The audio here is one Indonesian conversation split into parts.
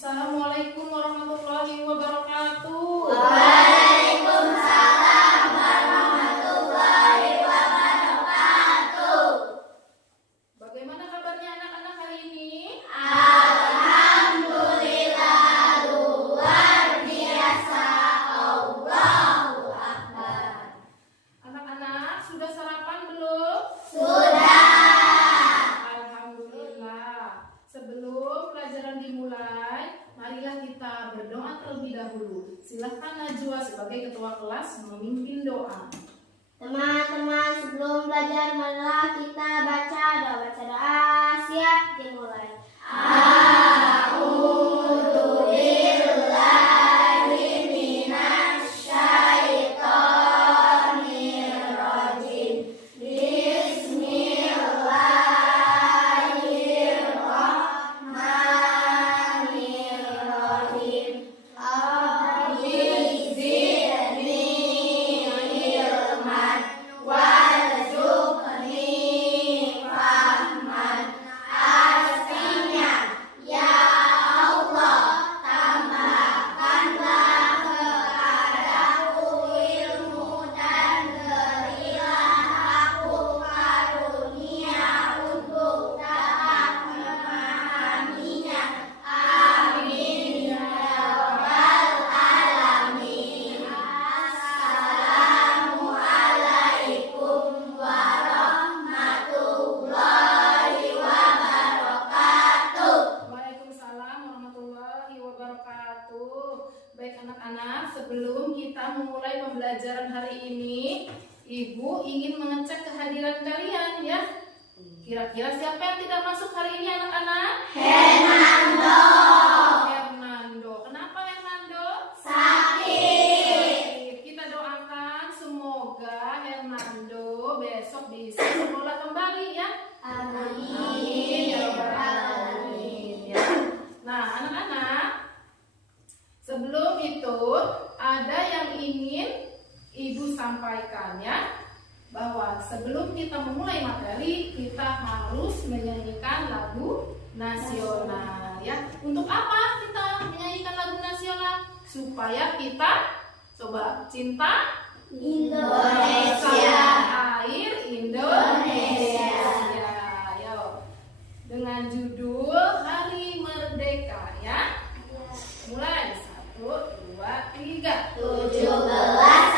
Assalamualaikum warahmatullahi wabarakatuh. Waalaikumsalam warahmatullahi wabarakatuh. Bagaimana kabarnya anak-anak hari ini? Alhamdulillah, luar biasa. Allahu Akbar. Anak-anak sudah sarapan belum? Sudah. Alhamdulillah. Sebelum pelajaran dimulai, marilah kita berdoa terlebih dahulu. Silahkan Najwa sebagai ketua kelas memimpin doa. Teman-teman, sebelum belajar marilah kita baca doa. Siap dimulai. A'udzu billahi minasyaitonir rajim. Bismillahirrahmanirrahim. Rabbi zidni ilman warzuqni fahman. Artinya, ya Allah, tambahkanlah kepadaku ilmu dan berilah aku karunia untuk dapat memahaminya. Amin ya rabbal alamin. Assalamualaikum warahmatullahi wabarakatuh. Waalaikumsalam warahmatullahi wabarakatuh. Baik anak-anak, sebelum kita memulai pembelajaran hari ini, Ibu ingin mengecek kehadiran kalian ya. Kira-kira siapa yang tidak masuk hari ini anak-anak? Hernando Hernando. Kenapa Hernando? sakit. Kita doakan semoga Hernando besok bisa sekolah kembali ya. Amin ya rabbal alamin ya. Nah, anak-anak, sebelum itu ada yang ingin Ibu sampaikan ya, bahwa sebelum kita memulai materi kita harus menyanyikan lagu nasional ya. Untuk apa kita menyanyikan lagu nasional? Supaya kita coba cinta Indonesia. air Indonesia. Ya, ayo. Dengan judul Hari Merdeka ya. Mulai 1, 2, 3. 17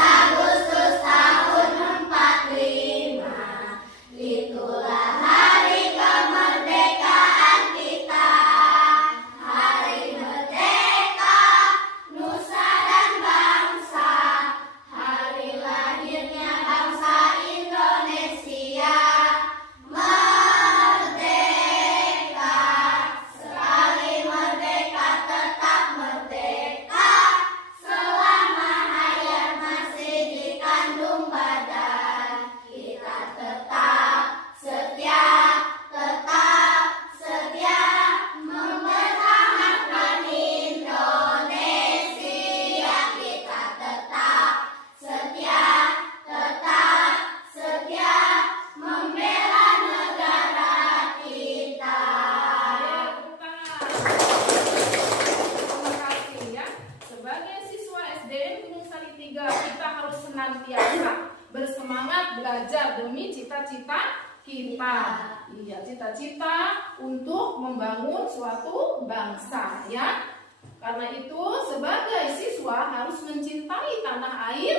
Agustus tahun 45, itulah hari kemerdekaan kita. Hari merdeka, nusa dan bangsa. Hari lahirnya bangsa Indonesia. Merdeka, sekali merdeka tetap merdeka. Selama hayat masih dikandung badan, kita tetap setia mempertahankan Indonesia. Kita tetap setia membela negara kita. Terima kasih ya. Sebagai siswa SDN Gunung Sari 3, kita harus senantiasa bersemangat belajar demi cita-cita kita. Iya, cita-cita untuk membangun suatu bangsa ya. Karena itu sebagai siswa harus mencintai tanah air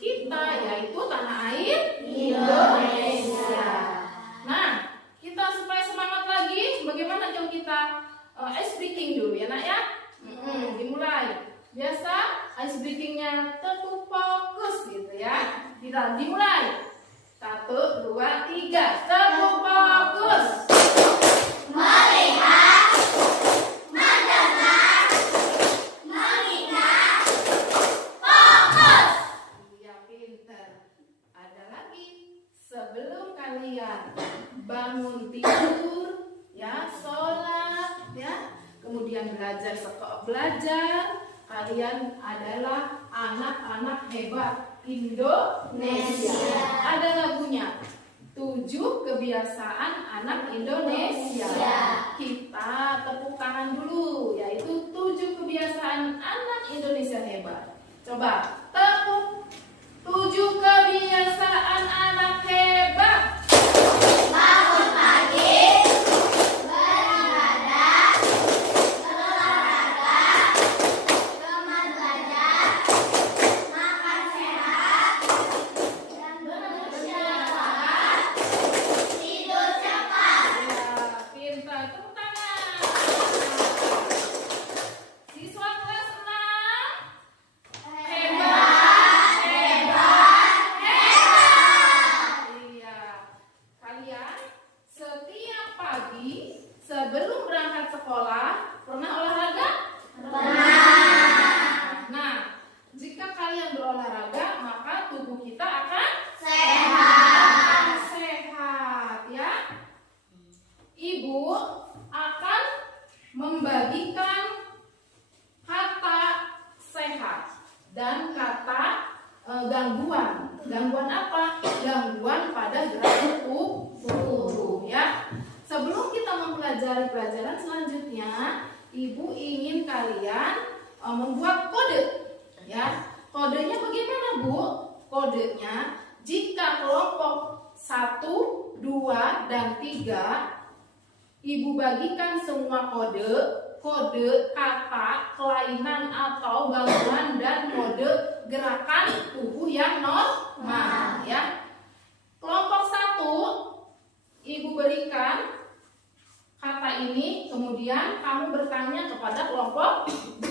kita, yaitu tanah air Indonesia. Nah, kita supaya semangat lagi, bagaimana kalau kita ice breaking dulu ya nak ya? Dimulai. Biasa ice breakingnya teguh fokus gitu ya. Kita dimulai. 1, 2, 3. Teguh fokus. Melihat, mendengar, mengingat, fokus. Iya, pinter. Ada lagi. Sebelum kalian bangun tidur, ya, sholat, ya, kemudian belajar, kalian adalah anak-anak hebat Indonesia. Ada lagunya. 7 kebiasaan anak Indonesia. Kita tepuk tangan dulu, yaitu kebiasaan anak Indonesia hebat. Coba tepuk 7 kebiasaan anak hebat. Bangun pagi, beribadah, berolahraga, gemar belajar, makan sehat, dan bermusyawarah, tidur cepat. Ya, pintar. Tepuk tangan. Siswa kelas 6. Hebat, hebat, hebat. Iya. Kalian setiap pagi sebelum berangkat sekolah pernah olahraga? Nah, jika kalian berolahraga, maka tubuh kita akan sehat, ya. Ibu akan membagikan kata sehat dan kata gangguan. Gangguan apa? Gangguan pada gerak tubuh, ya. Sebelum kita mempelajari pelajaran selanjutnya, Ibu ingin kalian membuat kode, ya. Kodenya bagaimana, Bu? Kodenya jika kelompok 1, 2, dan 3, Ibu bagikan semua kode kata, kelainan atau gangguan dan mode gerakan tubuh yang normal, ya. Kelompok 1 Ibu berikan kata ini, kemudian kamu bertanya kepada kelompok 2.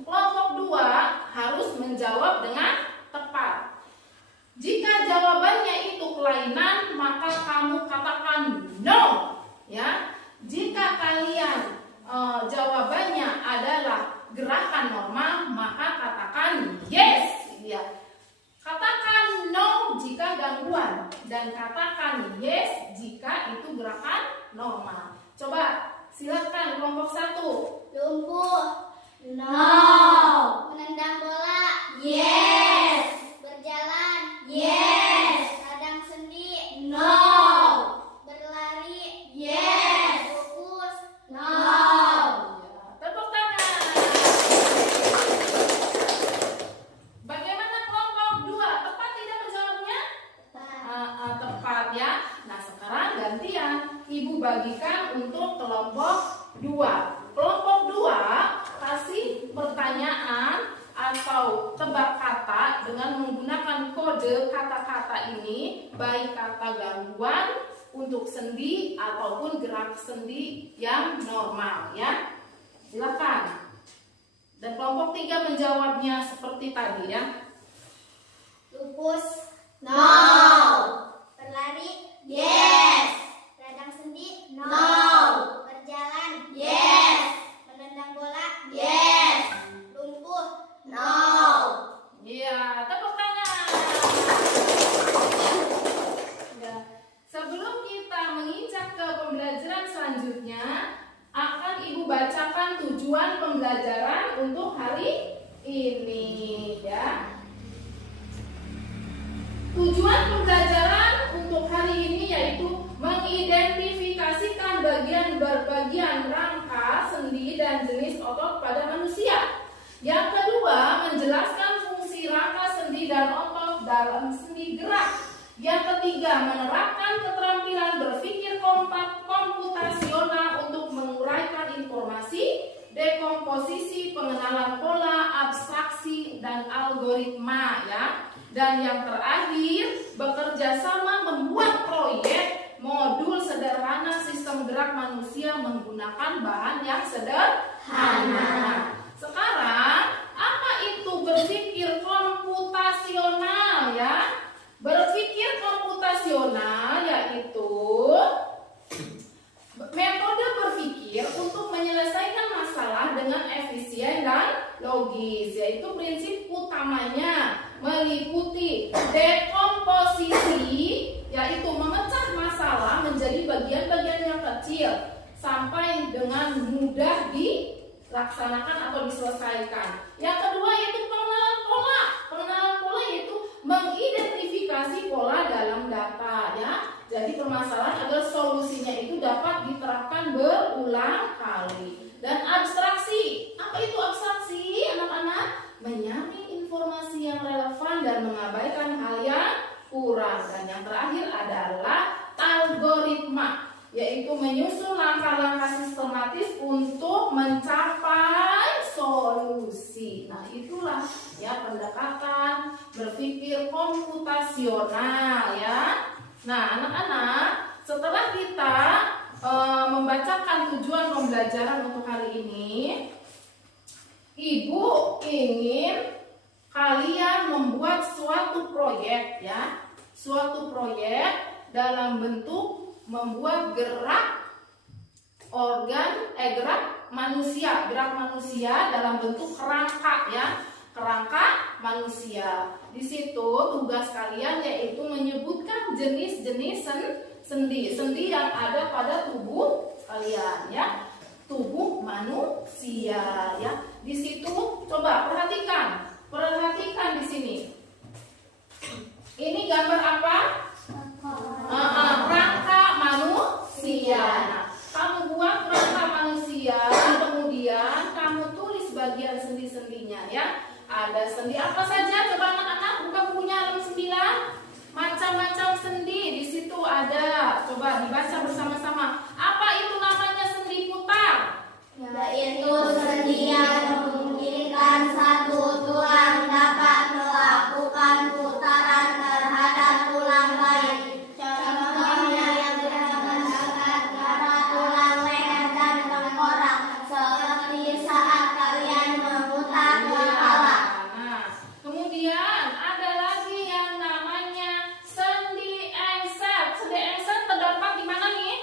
Kelompok 2 harus menjawab dengan tepat. Jika jawabannya itu kelainan, maka kamu katakan no, ya. Jika kalian jawabannya adalah gerakan normal, maka katakan yes, ya. Katakan no jika gangguan dan katakan yes jika itu gerakan normal. Coba silakan kelompok 1. Lumpuh, no. Menendang bola, yes. Berjalan, yes. Radang sendi, no. Berlari, yes. Fokus, no. Tepuk tangan. Bagaimana kelompok 2? Tepat tidak menjawabnya? Tepat, ya. Nah, sekarang gantian. Ibu bagikan untuk kelompok 2. Kelompok 2 kasih pertanyaan atau tebak kata dengan menggunakan kode kata-kata ini, baik kata gangguan untuk sendi ataupun gerak sendi yang normal, ya. Silakan. Dan kelompok 3 menjawabnya seperti tadi, ya. Lupus, no. Berlari, yes. Radang sendi, no. Berjalan, yes. Menendang bola, yes. Lumpuh, no. Iya, tepuk tangan. Ya. Sebelum kita menginjak ke pembelajaran selanjutnya, akan Ibu bacakan tujuan pembelajaran untuk hari ini, ya. Tujuan pembelajaran untuk hari ini yaitu mengidentifikasikan bagian-bagian rangka, sendi, dan jenis otot pada manusia. Yang kedua, menjelaskan fungsi rangka, sendi, dan otot dalam sendi gerak. Yang ketiga, menerapkan keterampilan berpikir komputasional untuk menguraikan informasi, dekomposisi, pengenalan pola, abstraksi, dan algoritma, ya. Dan yang terakhir, bekerja sama membuat proyek modul sederhana sistem gerak manusia menggunakan bahan yang sederhana. Sekarang, apa itu berpikir komputasional, ya? Berpikir komputasional yaitu metode berpikir untuk menyelesaikan masalah dengan efisien dan logis, yaitu prinsip utamanya meliputi dekomposisi, yaitu memecah masalah menjadi bagian-bagian yang kecil sampai dengan mudah dilaksanakan atau diselesaikan. Yang kedua yaitu pengenalan pola. Pengenalan pola yaitu mengidentifikasi pola dalam data, ya. Jadi permasalahan agar solusinya itu dapat diterapkan berulang kali. Dan abstraksi. Apa itu abstraksi? yaitu menyusun langkah-langkah sistematis untuk mencapai solusi. Nah, itulah ya pendekatan berpikir komputasional ya. Nah, anak-anak, setelah kita membacakan tujuan pembelajaran untuk hari ini, Ibu ingin kalian membuat suatu proyek ya, suatu proyek dalam bentuk membuat gerak manusia dalam bentuk kerangka ya, kerangka manusia. Di situ tugas kalian yaitu menyebutkan jenis-jenis sendi yang ada pada tubuh kalian ya, tubuh manusia ya. Di situ coba perhatikan di sini. Ini gambar apa? Kerangka manusia. Nah, kamu buat kerangka manusia, kemudian kamu tulis bagian sendi-sendinya ya. Ada sendi apa saja? Coba anak-anak buka bukunya halaman 9. Macam-macam sendi di situ ada. Coba dibaca bersama-sama. Apa itu namanya sendi putar? Yaitu sendi yang memungkinkan satu tulang dapat melakukan putaran terhadap tulang lain. Contohnya yang berdasarkan pada tulang leher dan tengkorak, seperti saat kalian memutar kepala. Nah, kemudian ada lagi yang namanya sendi engsel. Sendi engsel terdapat di mana nih?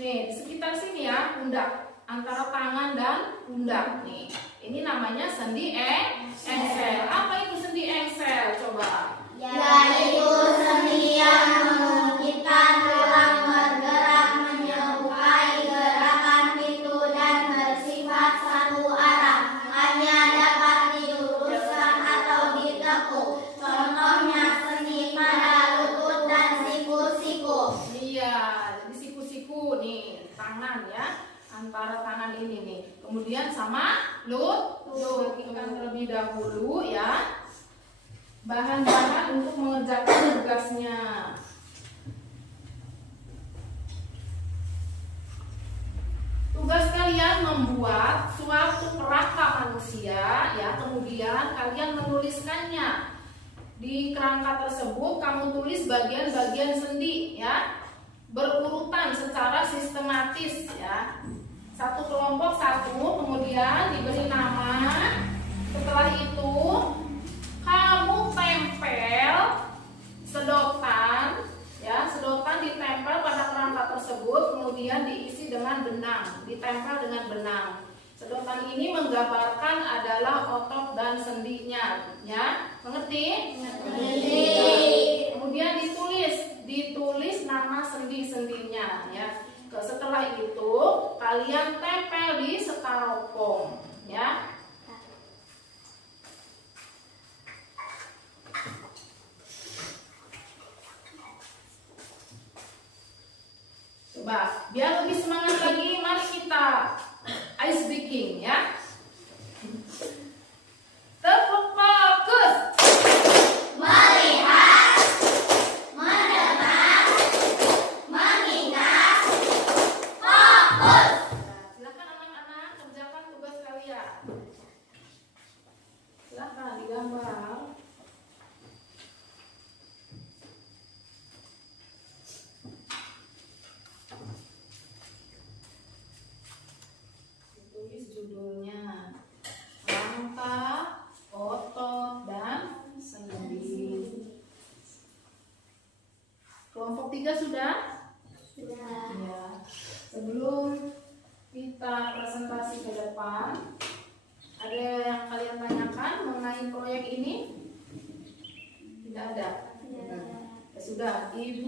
Nih, di sekitar sini ya, pundak. Antara tangan dan pundak nih. Ini namanya sendi engsel. Apa itu sendi engsel? Coba. Yaitu sendi yang memungkinkan tulang bergerak menyerupai gerakan pintu dan bersifat satu arah. Hanya dapat diluruskan atau ditekuk. Contohnya sendi pada lutut dan siku-siku. Iya, jadi siku-siku nih, tangan ya. Antara tangan ini nih, kemudian sama lutut. Kita terlebih dahulu ya bahan-bahan untuk mengerjakan tugasnya. Tugas kalian membuat suatu kerangka manusia ya, kemudian kalian menuliskannya. Di kerangka tersebut kamu tulis bagian-bagian sendi ya, berurutan secara sistematis ya. Satu kelompok satu, kemudian diberi nama. Setelah itu kamu tempel sedotan ya, sedotan ditempel pada kerangka tersebut, kemudian diisi dengan benang, ditempel dengan benang. Sedotan ini menggambarkan adalah otot dan sendinya ya, mengerti? Mengerti. Kemudian ditulis nama sendi-sendinya ya. Setelah itu kalian tempel di styrofoam ya. Coba biar lebih semangat lagi, mari kita ice breaking ya. Terfokus. Melihat, mendengar, mengingat, fokus. Silakan anak-anak kerjakan tugas kalian. Silakan digambar. Tulis judulnya, langkah, otot, dan sendi. Kelompok 3 sudah? Ya. Sebelum kita presentasi ke depan, ada yang kalian tanyakan mengenai proyek ini? Tidak ada? Ya sudah, Ibu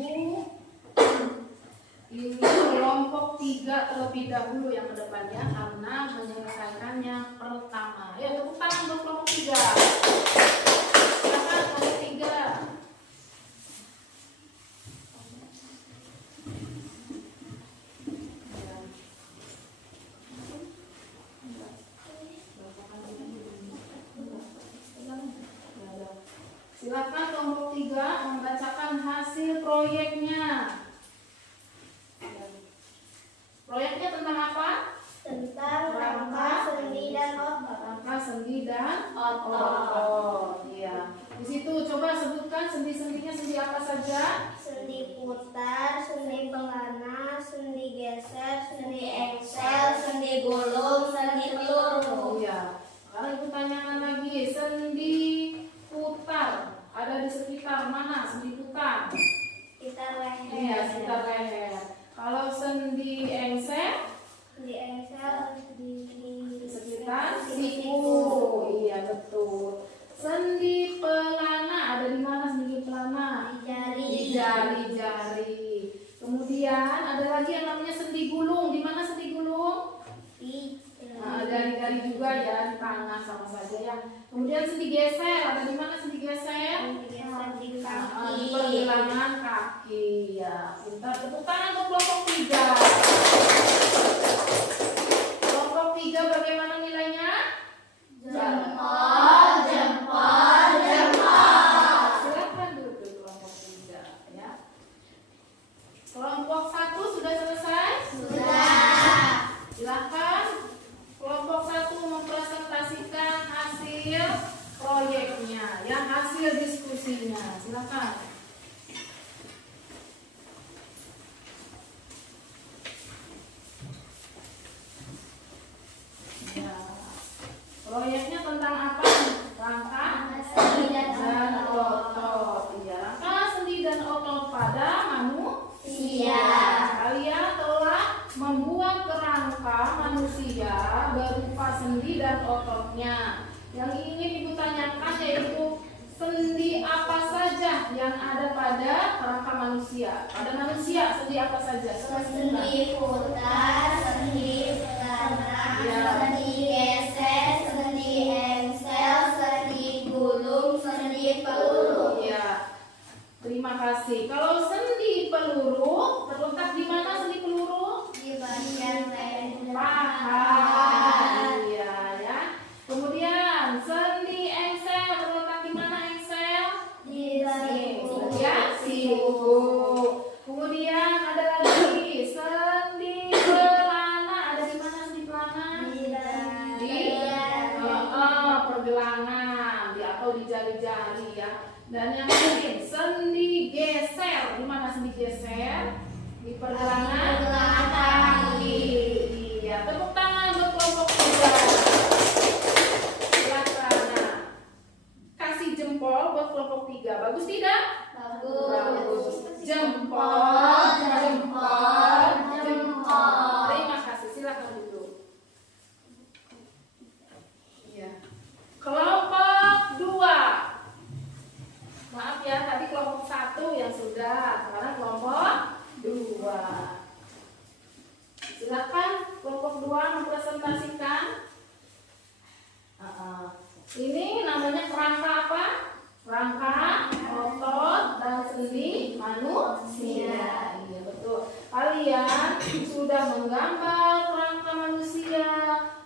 ini kelompok 3 terlebih dahulu yang kedepannya karena menyelesaikan yang pertama. Ya, tepuk tangan untuk kelompok 3. Silakan kelompok 3. Silakan kelompok 3 membacakan hasil proyeknya. sendi dan otot. Iya. Di situ coba sebutkan sendi-sendinya, sendi apa saja? Sendi putar, sendi pelana, sendi geser, sendi engsel, sendi gulung, sendi peluru. Iya. Sekarang ibu tanyakan lagi, sendi putar ada di sekitar mana sendi putar? Kita leher. Iya, sekitar leher. Kalau sendi engsel Sendi engsel di sekitar siku. Iya, betul. Sendi pelana ada di mana sendi pelana? Di jari-jari. Kemudian ada lagi yang namanya sendi gulung. Di mana sendi gulung? Nah, jari-jari juga ya, di tangan sama saja ya. Kemudian sendi geser, ada di mana sendi geser? di Di kaki. pergelangan kaki ya. Pintar, tepuk tangan untuk kelompok 3. Kelompok 3 bagaimana nilainya? Jempol, jempol, jempol. Silakan duduk kelompok 3 ya. Kelompok 1 sudah selesai? Sudah. Silakan kelompok 1 mempresentasikan hasil proyeknya, yang hasil diskusinya. Silakan. Ya. Proyeknya tentang apa? Rangka Sendi dan dan otot. otot. Iya, rangka sendi dan otot pada manusia. Kalian telah membuat kerangka manusia berupa sendi dan ototnya. Yang ingin ibu tanyakan yaitu sendi apa saja yang ada pada kerangka manusia. Pada manusia sendi apa saja? Sendi putar, sendi pelana, Ya. sendi geser, sendi engsel, sendi gulung, sendi peluru. Ya. Terima kasih. Kalau sendi peluru terletak di mana sendi peluru? Di bagian leher. Paha. Iya ya. Kemudian sendi engsel terletak di mana engsel? Di siku. Ya, siku. Kemudian ada lagi sendi pelana. Ada di mana sendi pelana? Di pergelangan, atau di jari-jari ya. Dan yang lain sendi geser. Di mana sendi geser? Di pergelangan kaki. Iya, tepuk tangan untuk kelompok 3. Silakan. Nah, kasih jempol buat kelompok 3. Bagus tidak? Bagus. Jempol, jempol, jempol. Terima kasih. Silakan duduk. Iya. Kelompok 2. Maaf ya, tadi kelompok 1 yang sudah. Sekarang kelompok 2. Silakan kelompok 2 mempresentasikan. Ini namanya kerangka apa? Rangka otot dan sendi manusia. Iya betul. Kalian sudah menggambar kerangka manusia,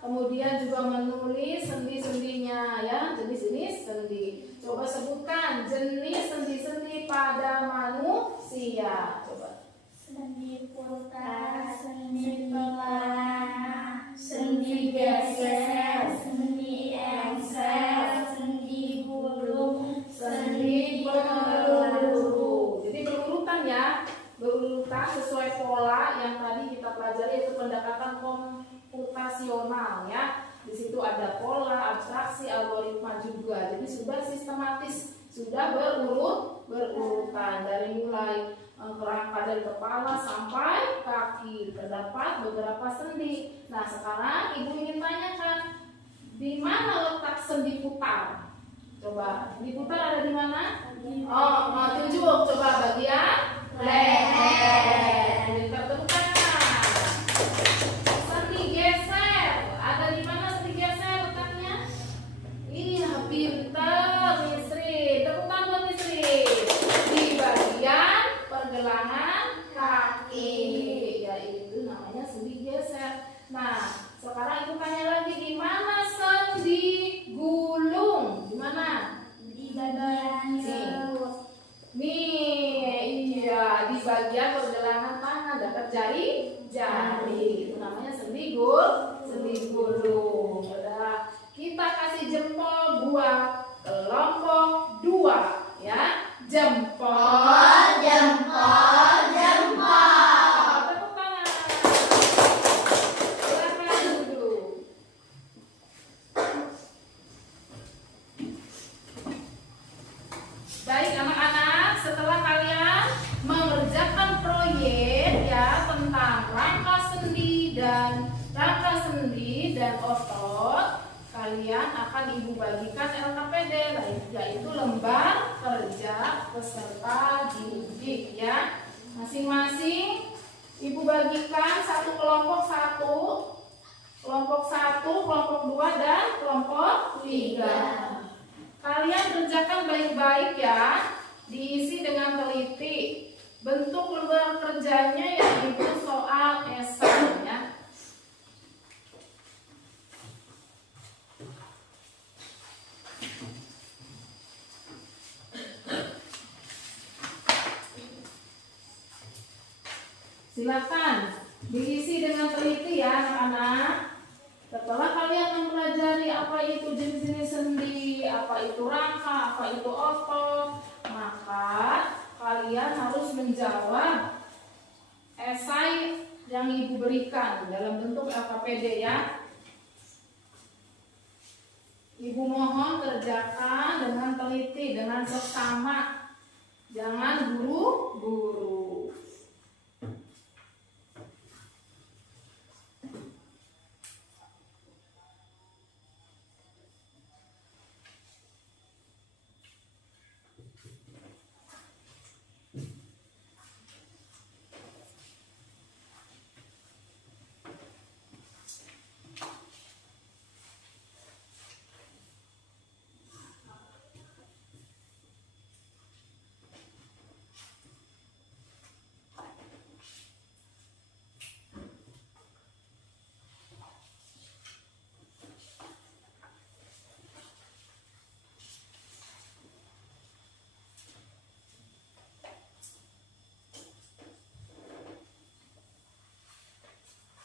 kemudian juga menulis sendi-sendinya ya, jenis-jenis sendi. Coba sebutkan jenis sendi-sendi pada manusia. Coba. Sendi putar, sendi pelana, sendi geser, sendi engsel, sendi gulung, sendi peluru. Jadi berurutan ya, berurutan sesuai pola yang tadi kita pelajari, yaitu pendekatan komputasional ya. Di situ ada pola, abstraksi, algoritma juga. Jadi sudah sistematis, sudah berurutan dari mulai kerangka dari kepala sampai kaki. Terdapat beberapa sendi. Nah, sekarang ibu ingin tanyakan, di mana letak sendi putar? Coba, sendi putar ada di mana? Oh, mau tunjuk, coba bagian leher. Pintar, tepuk tangan. Sendi geser, ada di mana sendi geser letaknya? Iya, pintar, Misri. Tepuk tangan buat Misri. Di bagian pergelangan kaki, yaitu namanya sendi geser. Nah, sekarang ibu tanya lagi, di mana sendi gulung? Di mana? di bagian perut. Nih, iya, di bagian pergelangan tangan dekat jari. Itu namanya sendi gulung. Udah, kita kasih dan rangka sendi dan otot, kalian akan ibu bagikan LKPD, yaitu lembar kerja peserta didik ya. Masing-masing ibu bagikan satu kelompok satu, kelompok 2 dan kelompok 3. Kalian kerjakan baik-baik ya, diisi dengan teliti. Bentuk lembar kerjanya yaitu soal esai ya. Silakan diisi dengan teliti ya anak-anak. Setelah kalian mempelajari apa itu jenis-jenis sendi, apa itu rangka, apa itu otot, maka kalian harus menjawab esai yang ibu berikan dalam bentuk LKPD ya. Ibu mohon kerjakan dengan teliti, dengan seksama, jangan buru-buru.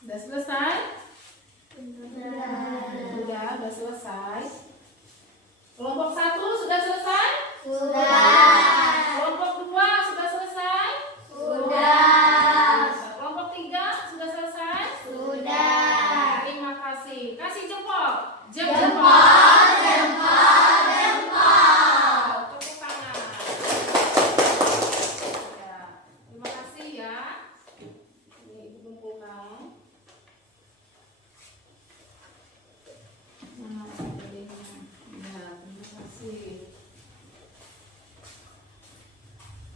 Sudah selesai? Sudah selesai. Kelompok 1 sudah selesai? Kelompok 2 sudah selesai? Kelompok 3 sudah selesai? Terima kasih. Kasih jempol. Tepuk tangan. Ya, terima kasih ya. Ini ibu kumpulkan.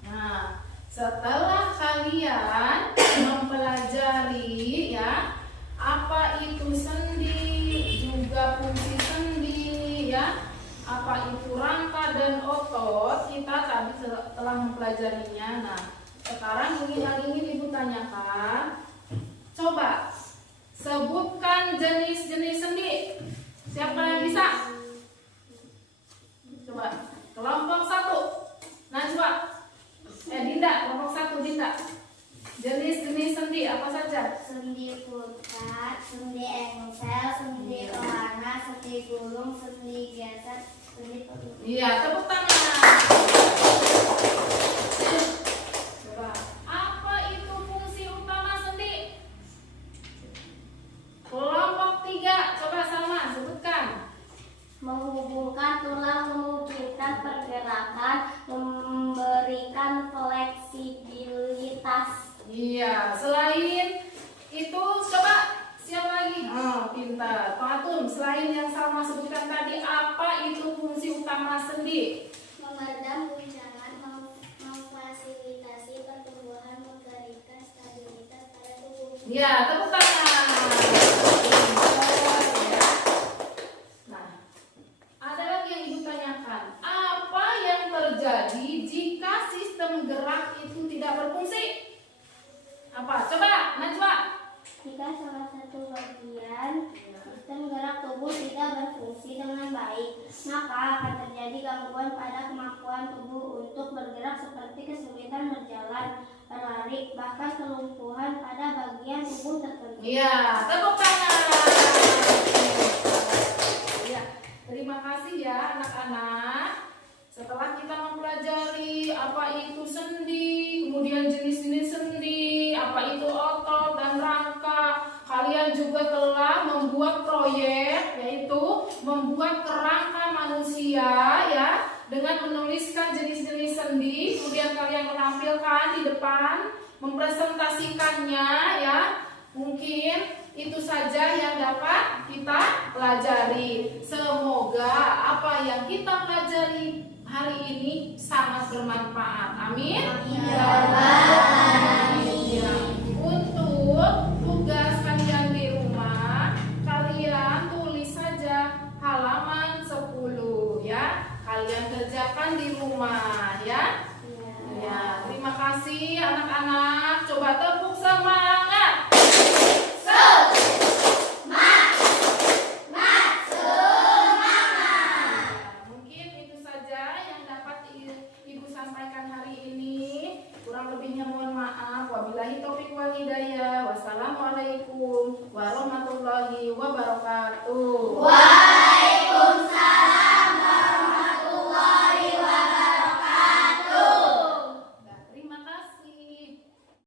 Nah, setelah kalian mempelajari ya apa itu sendi, juga fungsi sendi ya, apa itu rangka dan otot, kita tadi telah mempelajarinya. Nah, sekarang ingin ibu tanyakan, coba sebutkan jenis-jenis sendi. Siapa yang bisa? Coba kelompok 1 Najwa, Dinda, kelompok 1 Dinda. Jenis-jenis sendi apa saja? Sendi putar, sendi engsel, sendi pelana, sendi gulung, sendi geser, sendi peluit. Iya, tepuk tangan. Coba, apa itu fungsi utama sendi? Kelompok 3, coba Salma sebutkan. Menghubungkan tulang, memungkinkan pergerakan, memberikan fleksibilitas. Iya, selain itu coba siapa lagi? Oh, pintar. Patun, selain yang Salma sebutkan tadi, apa itu fungsi utama sendi? Meredam guncangan, memfasilitasi pertumbuhan, memberikan stabilitas pada tubuh. Iya, tepuk tangan. Nah, ada lagi yang ibu tanyakan. Apa yang terjadi jika sistem gerak itu tidak berfungsi? Apa? Coba, Najwa. Jika salah satu bagian sistem gerak tubuh tidak berfungsi dengan baik, maka akan terjadi gangguan pada kemampuan tubuh untuk bergerak seperti kesulitan berjalan, berlari, bahkan kelumpuhan pada bagian tubuh tertentu. Iya, tepuk tangan. Ya, terima kasih ya anak-anak. Setelah kita mempelajari apa itu sendi, kemudian jenis-jenis sendi, apa itu otot dan rangka, kalian juga telah membuat proyek, yaitu membuat kerangka manusia ya, dengan menuliskan jenis-jenis sendi, kemudian kalian menampilkan di depan, mempresentasikannya ya. Mungkin itu saja yang dapat kita pelajari. Semoga apa yang kita pelajari hari ini sangat bermanfaat. Amin. Ya. Untuk tugas kalian di rumah, kalian tulis saja halaman 10 ya. Kalian kerjakan di rumah ya. Ya, terima kasih anak-anak. Coba tepuk semangat. Mungkin itu saja yang dapat Ibu sampaikan hari ini. Kurang lebihnya mohon maaf. Wabillahi taufiq wal hidayah. Wassalamualaikum warahmatullahi wabarakatuh.